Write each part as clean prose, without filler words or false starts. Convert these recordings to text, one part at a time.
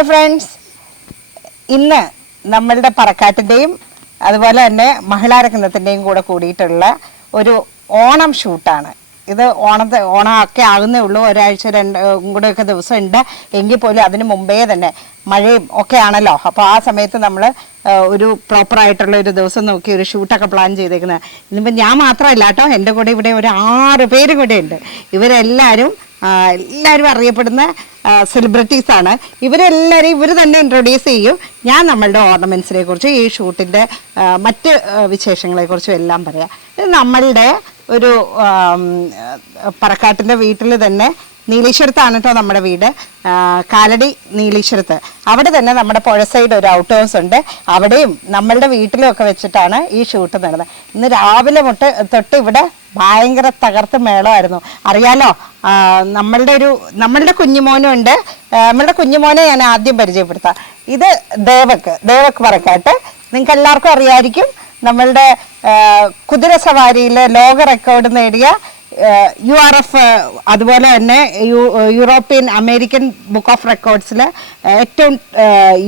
Hi friends, ഇന്ന് നമ്മളുടെ പറക്കാട്ടിൻ്റെയും അതുപോലെ തന്നെ മഹിളാരത്നത്തിൻ്റെയും കൂടെ കൂടിയിട്ടുള്ള ഒരു ഓണം ഷൂട്ടാണ്. ഇത് ഓണമൊക്കെ ആകുന്നേ ഉള്ളൂ, ഒരാഴ്ച കൂടെയൊക്കെ ദിവസം ഉണ്ട്. എങ്കിൽ പോലും അതിന് മുമ്പേ തന്നെ മഴയും ഒക്കെ ആണല്ലോ. അപ്പോൾ ആ സമയത്ത് നമ്മൾ ഒരു പ്രോപ്പറായിട്ടുള്ള ഒരു ദിവസം നോക്കി ഒരു ഷൂട്ടൊക്കെ പ്ലാൻ ചെയ്തേക്കുന്നത്. ഇന്നിപ്പോൾ ഞാൻ മാത്രമല്ല കേട്ടോ, എൻ്റെ കൂടെ ഇവിടെ ഒരു 6 പേര് കൂടെ ഉണ്ട്. ഇവരെല്ലാവരും അറിയപ്പെടുന്ന സെലിബ്രിറ്റീസാണ്. ഇവരെല്ലാവരും ഇവർ തന്നെ ഇൻട്രൊഡ്യൂസ് ചെയ്യും. ഞാൻ നമ്മളുടെ ഓർണമെൻറ്റ്സിനെ കുറിച്ച്, ഈ ഷൂട്ടിൻ്റെ മറ്റ് വിശേഷങ്ങളെക്കുറിച്ചും എല്ലാം പറയാം. ഇത് നമ്മളുടെ ഒരു പറക്കാട്ടിൻ്റെ വീട്ടിൽ തന്നെ നീലീശ്വരത്താണ് കേട്ടോ നമ്മുടെ വീട്, കാലടി നീലീശ്വരത്ത്. അവിടെ തന്നെ നമ്മുടെ പുഴ സൈഡ് ഒരു ഔട്ട് ഹൗസ് ഉണ്ട്. അവിടെയും നമ്മളുടെ വീട്ടിലുമൊക്കെ വെച്ചിട്ടാണ് ഈ ഷൂട്ട് നടന്നത്. ഇന്ന് രാവിലെ തൊട്ട് ഇവിടെ ഭയങ്കര തകർത്ത് മേളമായിരുന്നു. അറിയാലോ, നമ്മളുടെ കുഞ്ഞുമോനും ഉണ്ട്. നമ്മളുടെ കുഞ്ഞുമോനെ ഞാൻ ആദ്യം പരിചയപ്പെടുത്താം. ഇത് ദേവക്ക് പറക്കാട്ട്. നിങ്ങൾക്ക് എല്ലാവർക്കും അറിയായിരിക്കും, നമ്മളുടെ കുതിര സവാരിയിൽ ലോക റെക്കോർഡ് നേടിയ URF, അതുപോലെ തന്നെ യൂറോപ്യൻ അമേരിക്കൻ ബുക്ക് ഓഫ് റെക്കോർഡ്സിൽ ഏറ്റവും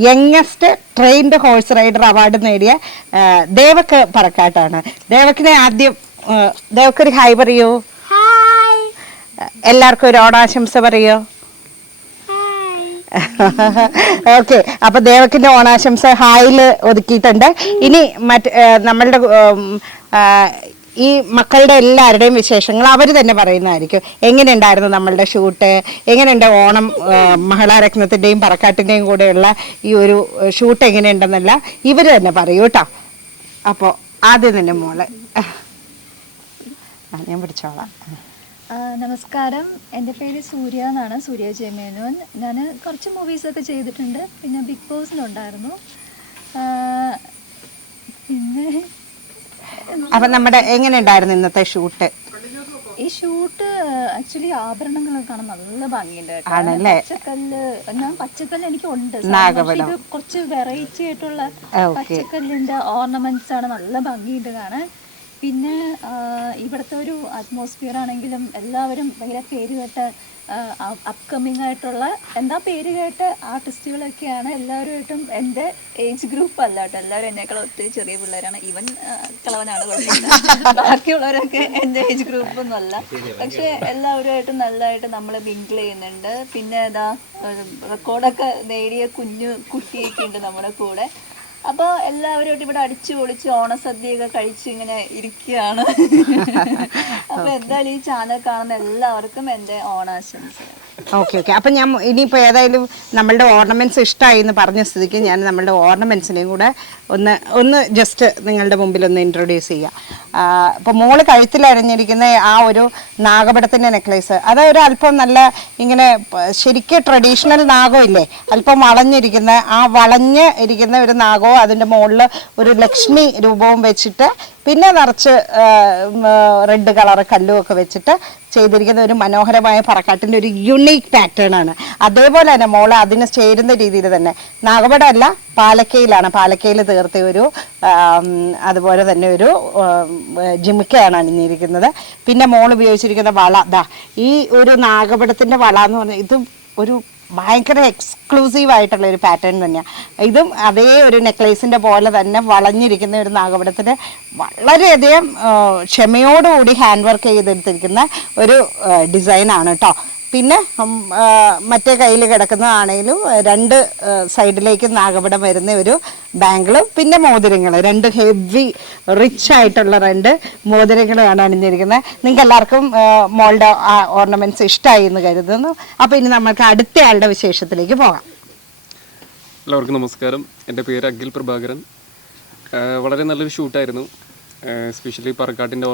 youngest trained horse rider award നേടിയ ദേവക്ക് പറക്കാട്ടാണ്. ദേവക്കിനെ ആദ്യം ദേവക്കൊരു ഹായ് പറയൂ. എല്ലാവർക്കും ഒരു ഓണാശംസ പറയൂ. ഓക്കെ, അപ്പൊ ദേവക്കിന്റെ ഓണാശംസ ഹായിൽ ഒതുക്കിയിട്ടുണ്ട്. ഇനി നമ്മളുടെ ഈ മക്കളുടെ എല്ലാവരുടെയും വിശേഷങ്ങൾ അവർ തന്നെ പറയുന്നതായിരിക്കും. എങ്ങനെയുണ്ടായിരുന്നു നമ്മളുടെ ഷൂട്ട്, എങ്ങനെയുണ്ട് ഓണം, മഹിളാരത്നത്തിൻ്റെയും പറക്കാട്ടിൻ്റെയും കൂടെയുള്ള ഈ ഒരു ഷൂട്ട് എങ്ങനെയുണ്ടെന്നല്ല ഇവർ തന്നെ പറയൂ കേട്ടോ. അപ്പോൾ ആദ്യം തന്നെ മോള് ഞാൻ പിടിച്ചോളാം. നമസ്കാരം, എൻ്റെ പേര് സൂര്യ എന്നാണ്, സൂര്യ ജയമേനോൻ. ഞാൻ കുറച്ച് മൂവീസൊക്കെ ചെയ്തിട്ടുണ്ട്, പിന്നെ ബിഗ് ബോസിലുണ്ടായിരുന്നു. പിന്നെ അപ്പം നമ്മുടെ എങ്ങനെയുണ്ടായിരുന്നു ഇന്നത്തെ ഷൂട്ട്? ഈ ഷൂട്ട് ആക്ച്വലി ആഭരണങ്ങളൊക്കെ കാണാൻ നല്ല ഭംഗിയുണ്ട്. പച്ചക്കല്ല് എനിക്ക് ഉണ്ട്, ഇത് കുറച്ച് വെറൈറ്റി ആയിട്ടുള്ള പച്ചക്കല്ലിന്റെ ഓർണമെന്റ്സ് ആണ്, നല്ല ഭംഗിയുണ്ട് കാണാൻ. പിന്നെ ഇവിടുത്തെ ഒരു അറ്റ്മോസ്ഫിയർ ആണെങ്കിലും എല്ലാവരും ഭയങ്കര പേര് കേട്ട അപ്കമ്മിങ് ആയിട്ടുള്ള പേര് കേട്ട ആർട്ടിസ്റ്റുകളൊക്കെയാണ്. എല്ലാവരുമായിട്ടും എൻ്റെ ഏജ് ഗ്രൂപ്പ് അല്ല കേട്ടോ, എല്ലാവരും എന്നേക്കാൾ ഒത്തിരി ചെറിയ പിള്ളേരാണ്. ഈവൻ കളവനാണ് കുഴപ്പമില്ല, ബാക്കിയുള്ളവരൊക്കെ എൻ്റെ ഏജ് ഗ്രൂപ്പൊന്നും അല്ല. പക്ഷെ എല്ലാവരുമായിട്ടും നല്ലതായിട്ട് നമ്മൾ മിങ്കിൾ ചെയ്യുന്നുണ്ട്. പിന്നെ റെക്കോർഡൊക്കെ നേടിയ കുട്ടിയൊക്കെ ഉണ്ട് നമ്മുടെ കൂടെ. അപ്പോൾ എല്ലാവരുമായിട്ട് ഇവിടെ അടിച്ചു പൊളിച്ച് ഓണസദ്യയൊക്കെ കഴിച്ച് ഇങ്ങനെ ഇരിക്കുകയാണ്. അപ്പോൾ എന്തായാലും ഈ ചാനൽ കാണുന്ന എല്ലാവർക്കും എൻ്റെ ഓണാശംസ. ഓക്കെ. അപ്പം ഞാൻ ഇനിയിപ്പോൾ ഏതായാലും നമ്മളുടെ ഓർണമെൻറ്റ്സ് ഇഷ്ടമായി എന്ന് പറഞ്ഞ സ്ഥിതിക്ക് ഞാൻ നമ്മളുടെ ഓർണമെൻറ്റ്സിനെയും കൂടെ ഒന്ന് ജസ്റ്റ് നിങ്ങളുടെ മുമ്പിൽ ഒന്ന് ഇൻട്രൊഡ്യൂസ് ചെയ്യാം. ഇപ്പോൾ മോള് കഴുത്തിലണിഞ്ഞിരിക്കുന്ന ആ ഒരു നാഗപടത്തിൻ്റെ നെക്ലേസ്, അത് ഒരു അല്പം നല്ല ഇങ്ങനെ ശരിക്കും ട്രഡീഷണൽ നാഗമില്ലേ, അല്പം വളഞ്ഞിരിക്കുന്ന ആ വളഞ്ഞ് ഇരിക്കുന്ന ഒരു നാഗവും അതിൻ്റെ മുകളിൽ ഒരു ലക്ഷ്മി രൂപവും വെച്ചിട്ട് പിന്നെ നിറച്ച് റെഡ് കളർ കല്ലും ഒക്കെ വെച്ചിട്ട് ചെയ്തിരിക്കുന്ന ഒരു മനോഹരമായ പറക്കാട്ടിൻ്റെ ഒരു യുണീക്ക് പാറ്റേൺ ആണ്. അതേപോലെ തന്നെ മോള് അതിന് ചേരുന്ന രീതിയിൽ തന്നെ നാഗപടമല്ല, പാലക്കയിൽ തീർത്ത ഒരു അതുപോലെ തന്നെ ഒരു ജിമിക്കയാണ് അണിഞ്ഞിരിക്കുന്നത്. പിന്നെ മോൾ ഉപയോഗിച്ചിരിക്കുന്ന വള, ഈ ഒരു നാഗപടത്തിൻ്റെ വള എന്ന് പറഞ്ഞാൽ ഇത് ഒരു ഭയങ്കര എക്സ്ക്ലൂസീവ് ആയിട്ടുള്ള ഒരു പാറ്റേൺ തന്നെയാണ്. ഇതും അതേ ഒരു നെക്ലേസിൻ്റെ പോലെ തന്നെ വളഞ്ഞിരിക്കുന്ന ഒരു നാഗപടത്തിന് വളരെയധികം ക്ഷമയോടുകൂടി ഹാൻഡ് വർക്ക് ചെയ്തെടുത്തിരിക്കുന്ന ഒരു ഡിസൈനാണ് കേട്ടോ. പിന്നെ മറ്റേ കയ്യിൽ കിടക്കുന്നതാണേലും 2 സൈഡിലേക്ക് നാഗപടം വരുന്ന ഒരു ബാംഗിളും പിന്നെ മോതിരങ്ങൾ, 2 ഹെവി റിച്ച് ആയിട്ടുള്ള 2 മോതിരങ്ങളാണ് അണിഞ്ഞിരിക്കുന്നത്. നിങ്ങൾക്ക് എല്ലാവർക്കും മോളുടെ ഓർണമെന്റ്സ് ഇഷ്ടമായി എന്ന് കരുതുന്നു. അപ്പോൾ ഇനി നമുക്ക് അടുത്ത ആളുടെ വിശേഷത്തിലേക്ക് പോകാം. എല്ലാവർക്കും നമസ്കാരം, എൻ്റെ പേര് അഖിൽ പ്രഭാകരൻ. വളരെ നല്ലൊരു ഷൂട്ടായിരുന്നു. എസ്പെഷ്യലി പറക്കാട്ടിൻ്റെ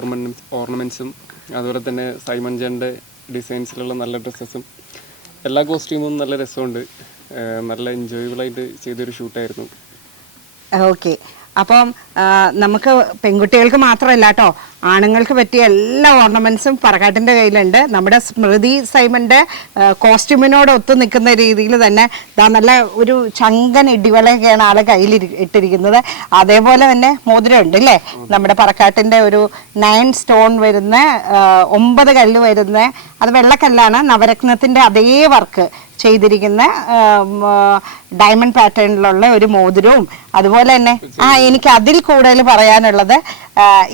ഓർണമെൻറ്റ്സും അതുപോലെ തന്നെ സൈമൺ ജാൻ്റെ ഡിസൈൻസിലുള്ള നല്ല ഡ്രസ്സസും എല്ലാ കോസ്റ്റ്യൂമും നല്ല രസമുണ്ട്. നല്ല എൻജോയബിളായിട്ട് ചെയ്തൊരു ഷൂട്ടായിരുന്നു. ഓക്കെ, അപ്പം നമുക്ക് പെൺകുട്ടികൾക്ക് മാത്രമല്ല കേട്ടോ, ആണുങ്ങൾക്ക് പറ്റിയ എല്ലാ ഓർണമെൻറ്റ്സും പറക്കാട്ടിൻ്റെ കയ്യിലുണ്ട്. നമ്മുടെ സ്മൃതി സൈമൻ്റെ കോസ്റ്റ്യൂമിനോട് ഒത്തു നിൽക്കുന്ന രീതിയിൽ തന്നെ നല്ല ഒരു ചങ്കൻ ഇടിവളയൊക്കെയാണ് ആളെ കയ്യിൽ ഇട്ടിരിക്കുന്നത്. അതേപോലെ തന്നെ മോതിരം ഉണ്ട് അല്ലേ, നമ്മുടെ പറക്കാട്ടിൻ്റെ ഒരു 9 സ്റ്റോൺ വരുന്ന 9 കല്ല് വരുന്ന, അത് വെള്ളക്കല്ലാണ്, നവരത്നത്തിൻ്റെ അതേ വർക്ക് ചെയ്തിരിക്കുന്ന ഡയമണ്ട് പാറ്റേണിലുള്ള ഒരു മോതിരവും അതുപോലെ തന്നെ എനിക്ക് അതിൽ കൂടുതൽ പറയാനുള്ളത്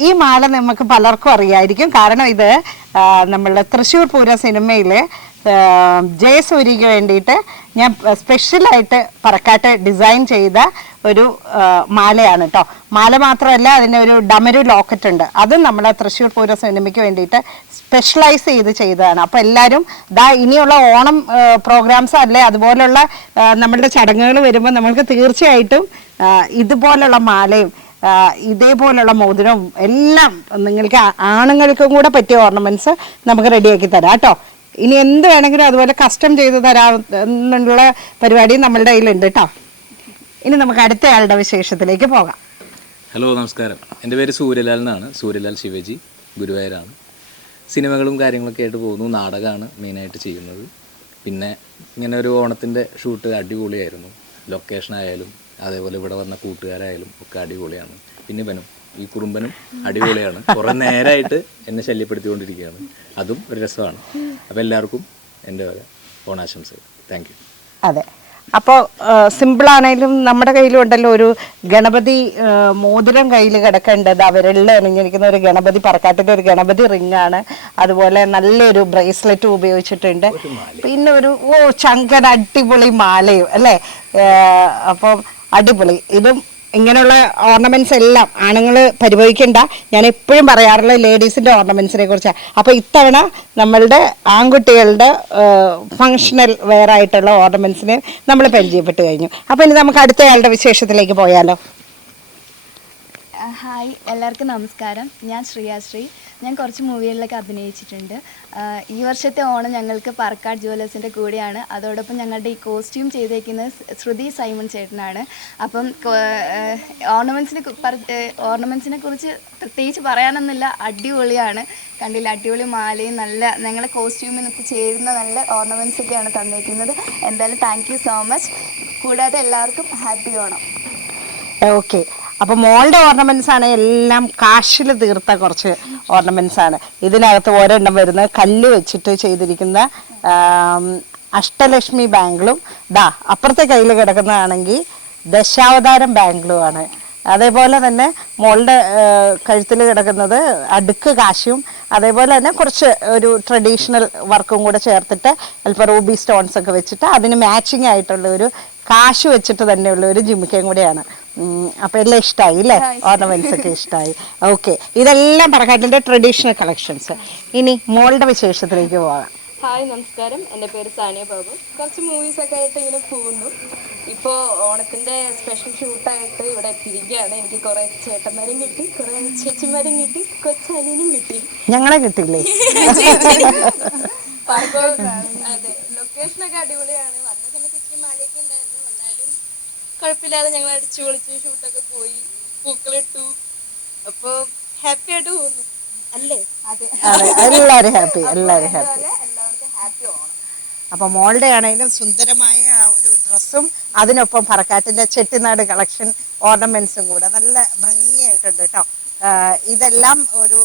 ഈ മാല നമുക്ക് പലർക്കും അറിയായിരിക്കും. കാരണം ഇത് നമ്മളുടെ തൃശ്ശൂർ പൂര സിനിമയിൽ ജയസൂര്യക്ക് വേണ്ടിയിട്ട് ഞാൻ സ്പെഷ്യലായിട്ട് പറക്കാട്ട് ഡിസൈൻ ചെയ്ത ഒരു മാലയാണ് കേട്ടോ. മാല മാത്രമല്ല, അതിൻ്റെ ഒരു ഡമരു ലോക്കറ്റ് ഉണ്ട്, അതും നമ്മളെ തൃശ്ശൂർ പൂര സിനിമയ്ക്ക് വേണ്ടിയിട്ട് സ്പെഷ്യലൈസ് ചെയ്തതാണ്. അപ്പോൾ എല്ലാവരും ഇനിയുള്ള ഓണം പ്രോഗ്രാംസ് അല്ലേ അതുപോലുള്ള നമ്മളുടെ ചടങ്ങുകൾ വരുമ്പോൾ നമ്മൾക്ക് തീർച്ചയായിട്ടും ഇതുപോലുള്ള മാലയും ഇതേപോലുള്ള മോതിരവും എല്ലാം നിങ്ങൾക്ക് ആണുങ്ങൾക്കും കൂടെ പറ്റിയ ഓർണമെന്റ്സ് നമുക്ക് റെഡിയാക്കി തരാം കേട്ടോ. ഇനി എന്ത് വേണമെങ്കിലും അതുപോലെ കസ്റ്റം ചെയ്ത് തരാമെന്നുള്ള പരിപാടി നമ്മളുടെ കയ്യിലുണ്ട് കേട്ടോ. ഇനി നമുക്ക് അടുത്ത ആളുടെ വിശേഷത്തിലേക്ക് പോകാം. ഹലോ, നമസ്കാരം. എൻ്റെ പേര് സൂര്യലാൽ എന്നാണ്. സൂര്യലാൽ ശിവജി, ഗുരുവായൂരാണ്. സിനിമകളും കാര്യങ്ങളൊക്കെ ആയിട്ട് പോകുന്നു. നാടകമാണ് മെയിനായിട്ട് ചെയ്യുന്നത്. പിന്നെ ഇങ്ങനെ ഒരു ഓണത്തിൻ്റെ ഷൂട്ട് അടിപൊളിയായിരുന്നു. ലൊക്കേഷൻ ആയാലും അതേപോലെ ഇവിടെ വന്ന കൂട്ടുകാരായാലും ഒക്കെ അടിപൊളിയാണ്. പിന്നെ ഇവനും ഈ കുറുമ്പനും അടിപൊളിയാണ്. കുറേ നേരമായിട്ട് എന്നെ ശല്യപ്പെടുത്തിക്കൊണ്ടിരിക്കുകയാണ്. അതും ഒരു രസമാണ്. അപ്പോൾ എല്ലാവർക്കും എൻ്റെ വക ഓണാശംസകൾ. Thank you. അതെ, അപ്പോൾ സിമ്പിളാണെങ്കിലും നമ്മുടെ കയ്യിലും ഉണ്ടല്ലോ ഒരു ഗണപതി മോതിരം കയ്യിൽ കിടക്കേണ്ടത്. അവരെല്ലാം അണിഞ്ഞിരിക്കുന്ന ഒരു ഗണപതി, പറക്കാട്ടിൻ്റെ ഒരു ഗണപതി റിങ്ങാണ്. അതുപോലെ നല്ലൊരു ബ്രേസ്ലെറ്റും ഉപയോഗിച്ചിട്ടുണ്ട്. പിന്നെ ഒരു ചങ്കൻ അടിപൊളി മാലയും അല്ലേ. അപ്പം അടിപൊളി. ഇതും ഇങ്ങനെയുള്ള ഓർണമെന്റ്സ് എല്ലാം ആണുങ്ങൾ പരിഭവിക്കണ്ട. ഞാൻ എപ്പോഴും പറയാറുള്ള ലേഡീസിൻ്റെ ഓർണമെന്റ്സിനെ കുറിച്ചാണ്. അപ്പോൾ ഇത്തവണ നമ്മളുടെ ആൺകുട്ടികളുടെ ഫങ്ഷണൽ വെയർ ആയിട്ടുള്ള ഓർണമെന്റ്സിനെ നമ്മൾ പരിചയപ്പെട്ട് കഴിഞ്ഞു. അപ്പോൾ ഇനി നമുക്ക് അടുത്തയാളുടെ വിശേഷത്തിലേക്ക് പോയാലോ. ഹായ്, എല്ലാവർക്കും നമസ്കാരം. ഞാൻ ശ്രീ. ഞാൻ കുറച്ച് മൂവികളിലൊക്കെ അഭിനയിച്ചിട്ടുണ്ട്. ഈ വർഷത്തെ ഓണം ഞങ്ങൾക്ക് പാർക്കാട് ജുവലേഴ്സിൻ്റെ കൂടെയാണ്. അതോടൊപ്പം ഞങ്ങളുടെ ഈ കോസ്റ്റ്യൂം ചെയ്തേക്കുന്നത് ശ്രുതി സൈമൺ ചേട്ടനാണ്. അപ്പം ഓർണമെൻറ്റ്സിനെ കുറിച്ച് പ്രത്യേകിച്ച് പറയാനൊന്നുമില്ല, അടിപൊളിയാണ്. കണ്ടില്ല, അടിപൊളി മാലയും നല്ല ഞങ്ങളെ കോസ്റ്റ്യൂമിനൊക്കെ ചേരുന്ന നല്ല ഓർണമെൻറ്റ്സൊക്കെയാണ് തന്നേക്കുന്നത്. എന്തായാലും താങ്ക് യു സോ മച്ച്. കൂടാതെ എല്ലാവർക്കും ഹാപ്പി ഓണം. ഓക്കെ, അപ്പോൾ മോളുടെ ഓർണമെന്റ്സ് ആണ് എല്ലാം കാശിൽ തീർത്ത കുറച്ച് ഓർണമെന്റ്സ് ആണ്. ഇതിനകത്ത് ഒരെണ്ണം വരുന്നത് കല്ല് വെച്ചിട്ട് ചെയ്തിരിക്കുന്ന അഷ്ടലക്ഷ്മി ബാംഗിളും, അപ്പുറത്തെ കയ്യിൽ കിടക്കുന്നതാണെങ്കിൽ ദശാവതാരം ബാംഗിളും ആണ്. അതേപോലെ തന്നെ മോളുടെ കഴുത്തിൽ കിടക്കുന്നത് അടുക്ക് കാശും അതേപോലെ തന്നെ കുറച്ച് ഒരു ട്രഡീഷണൽ വർക്കും കൂടെ ചേർത്തിട്ട് അല്പം റൂബി സ്റ്റോൺസ് ഒക്കെ വെച്ചിട്ട് അതിന് മാച്ചിങ് ആയിട്ടുള്ള ഒരു കാശ് വെച്ചിട്ട് തന്നെയുള്ള ഒരു ജിമിക്കയും കൂടെയാണ്. അപ്പോൾ എല്ലാം ഇഷ്ടമായി അല്ലേ, ഓർണമെന്റ്സ് ഒക്കെ ഇഷ്ടമായി. ഓക്കെ, ഇതെല്ലാം പറക്കാട്ടിൻ്റെ ട്രഡീഷണൽ കളക്ഷൻസ്. ഇനി മോളുടെ വിശേഷത്തിലേക്ക് പോകാം. ഹായ്, നമസ്കാരം. എൻ്റെ പേര് സാനിയ ബാബു. കുറച്ച് മൂവീസൊക്കെ ആയിട്ട് ഇങ്ങനെ പോകുന്നു. ഇപ്പോൾ ഓണത്തിൻ്റെ സ്പെഷ്യൽ ഷൂട്ടായിട്ട് ഇവിടെ എത്തിയിരിക്കുകയാണ്. എനിക്ക് കുറേ ചേട്ടന്മാരും കിട്ടി, കുറേ ചേച്ചിമാരും കിട്ടി, കൊച്ചനിയനും കിട്ടി. ഞങ്ങളെ കിട്ടില്ലേ? അതെ, ലൊക്കേഷനൊക്കെ അടിപൊളിയാണ്. വന്ന സമയത്ത് ഇച്ചിരി മഴയൊക്കെ ഉണ്ടായിരുന്നു, എന്നാലും കുഴപ്പമില്ലാതെ ഞങ്ങൾ അടിച്ചു പൊളിച്ച് ഷൂട്ടൊക്കെ പോയി, പൂക്കളിട്ടു. അപ്പോൾ ഹാപ്പി ആയിട്ട് പോകുന്നു അല്ലേ? അതെ, എല്ലാവരും ഹാപ്പി. എല്ലാവർക്കും ഹാപ്പി ഓണം. അപ്പോൾ മോളുടെ ആണെങ്കിലും സുന്ദരമായ ഒരു ഡ്രസ്സും അതിനൊപ്പം പറക്കാട്ടിൻ്റെ ചെട്ടിനാട് കളക്ഷൻ ഓർണമെന്റ്സും കൂടെ നല്ല ഭംഗിയായിട്ടുണ്ട് കേട്ടോ. ഇതെല്ലാം ഒരു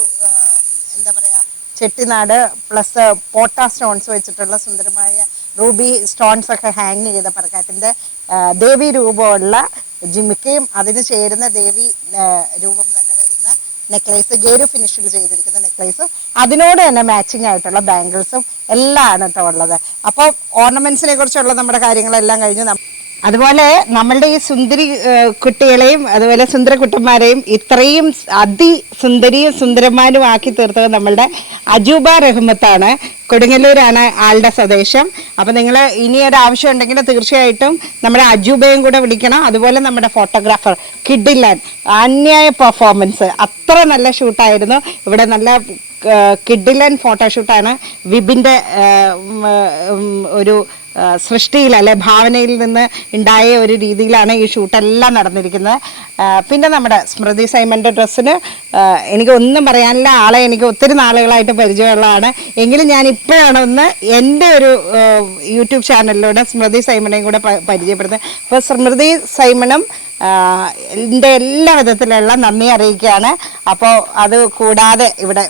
എന്താ പറയുക, ചെട്ടിനാട് പ്ലസ് പോട്ട സ്റ്റോൺസ് വെച്ചിട്ടുള്ള സുന്ദരമായ റൂബി സ്റ്റോൺസ് ഒക്കെ ഹാങ് ചെയ്ത പറക്കാട്ടിൻ്റെ ദേവി രൂപമുള്ള ജിമിക്കയും അതിന് ചേരുന്ന ദേവി രൂപം തന്നെ വരുന്ന നെക്ലേസ്, ഗേരു ഫിനിഷിൽ ചെയ്തിരിക്കുന്ന നെക്ലേസ്, അതിനോട് തന്നെ മാച്ചിങ് ആയിട്ടുള്ള ബാംഗിൾസും എല്ലാം ആണ് കേട്ടോ ഉള്ളത്. അപ്പോൾ ഓർണമെന്റ്സിനെ കുറിച്ചുള്ള നമ്മുടെ കാര്യങ്ങളെല്ലാം കഴിഞ്ഞു. അതുപോലെ നമ്മളുടെ ഈ സുന്ദരി കുട്ടികളെയും അതുപോലെ സുന്ദരക്കുട്ടന്മാരെയും ഇത്രയും അതിസുന്ദരിയും സുന്ദരന്മാരും ആക്കി തീർത്തത് നമ്മളുടെ അജൂബ റഹ്മത്താണ്. കൊടുങ്ങല്ലൂരാണ് ആളുടെ സ്വദേശം. അപ്പം നിങ്ങൾ ഇനി ഒരു ആവശ്യം ഉണ്ടെങ്കിൽ തീർച്ചയായിട്ടും നമ്മുടെ അജൂബയും കൂടെ വിളിക്കണം. അതുപോലെ നമ്മുടെ ഫോട്ടോഗ്രാഫർ കിഡിലൻ, അന്യായ പെർഫോമൻസ്, അത്ര നല്ല ഷൂട്ടായിരുന്നു. ഇവിടെ നല്ല കിഡിലൻ ഫോട്ടോഷൂട്ടാണ്. വിപിൻ്റെ ഒരു സൃഷ്ടിയിൽ അല്ലെ ഭാവനയിൽ നിന്ന് ഉണ്ടായ ഒരു രീതിയിലാണ് ഈ ഷൂട്ടെല്ലാം നടന്നിരിക്കുന്നത്. പിന്നെ നമ്മുടെ സ്മൃതി സൈമൻ്റെ ഡ്രസ്സിന് എനിക്ക് ഒന്നും പറയാനില്ല. ആളെ എനിക്ക് ഒത്തിരി നാളുകളായിട്ട് പരിചയമുള്ളതാണ്. എങ്കിലും ഞാൻ ഇപ്പോഴാണ് ഒന്ന് എൻ്റെ ഒരു യൂട്യൂബ് ചാനലിലൂടെ സ്മൃതി സൈമനെയും കൂടെ പരിചയപ്പെടുന്നത്. അപ്പോൾ സ്മൃതി സൈമണും എൻ്റെ എല്ലാ വിധത്തിലുള്ള നന്ദി അറിയിക്കുകയാണ്. അപ്പോൾ അത് കൂടാതെ ഇവിടെ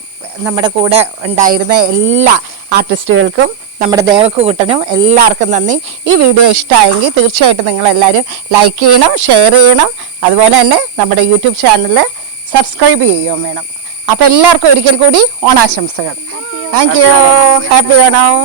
നമ്മുടെ കൂടെ ഉണ്ടായിരുന്ന എല്ലാ ആർട്ടിസ്റ്റുകൾക്കും നമ്മുടെ ദേവക്കുട്ടനും എല്ലാവർക്കും നന്ദി. ഈ വീഡിയോ ഇഷ്ടമായെങ്കിൽ തീർച്ചയായിട്ടും നിങ്ങളെല്ലാവരും ലൈക്ക് ചെയ്യണം, ഷെയർ ചെയ്യണം. അതുപോലെ തന്നെ നമ്മുടെ യൂട്യൂബ് ചാനൽ സബ്സ്ക്രൈബ് ചെയ്യുകയും വേണം. അപ്പോൾ എല്ലാവർക്കും ഒരിക്കൽ കൂടി ഓണാശംസകൾ. Thank you. ഹാപ്പി ഓണം.